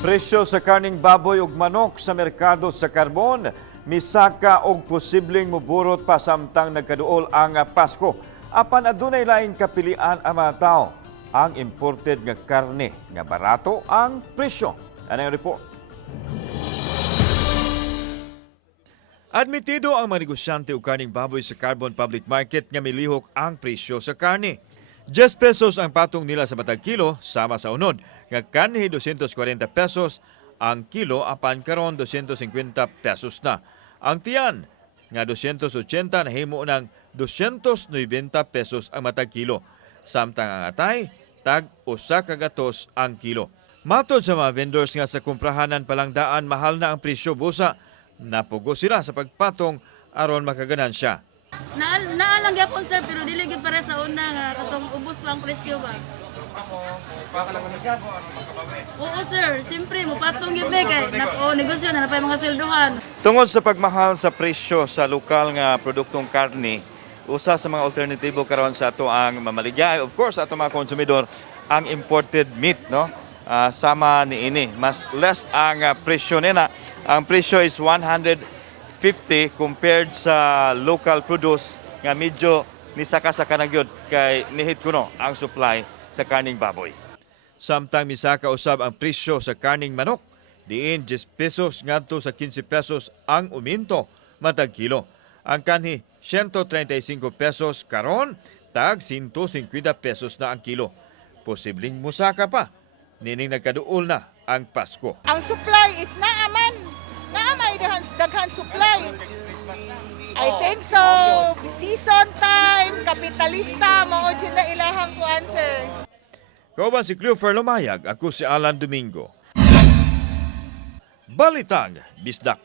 Presyo sa karning baboy ug manok sa merkado sa karbon misaka og posibleng muburot pa samtang nagkaduol ang Pasko. Apan adunay laing kapilian ang mga tao. Ang imported nga karne nga barato ang presyo. Ano yung report? Admitido ang mga negosyante og karning baboy sa Carbon Public Market nga milihok ang presyo sa karne. 10 pesos ang patong nila sa matag kilo sama sa unod. Nga kanhi 240 pesos ang kilo apan karon 250 pesos na. Ang tiyan nga 280 nahimo ng 290 pesos ang matag kilo. Samtang ang atay tag usa ka gatos ang kilo. Matod sa mga vendors nga sa kumprahanan palangdaan mahal na ang presyo busa. Napugo sila sa pagpatong aron makaganansya. Naalang gyapon sir pero dili gyud para sa una nga katong ubos pa ang presyo ba. Oo sir, siyempre mupatong gyud kay negosyo na napay mga silduhan. Tungod sa pagmahal sa presyo sa lokal nga produktong karne, usa sa mga alternatibo karon sa ato ang mamaligya, of course ato mga konsumidor, ang imported meat, no? Sama ni ini, mas less ang presyo nila. Ang presyo is 150 compared sa local produce nga medyo nisaka-saka na gyud kay nihit kuno ang supply sa karning baboy. Samtang misaka usab ang presyo sa karning manok, diin 10 pesos ngadto sa 15 pesos ang uminto matag kilo. Ang kanhi 135 pesos karon tag 150 pesos na ang kilo. Posibleng musaka pa nining nagkaduol na ang Pasko. Ang supply is naaman. Naamay daghan supply. I think so. Season time, kapitalista, mao jud na ilahang kuan sir. Kauban si Cleofer Lumayag, ako si Alan Domingo. Balitang Bisdak.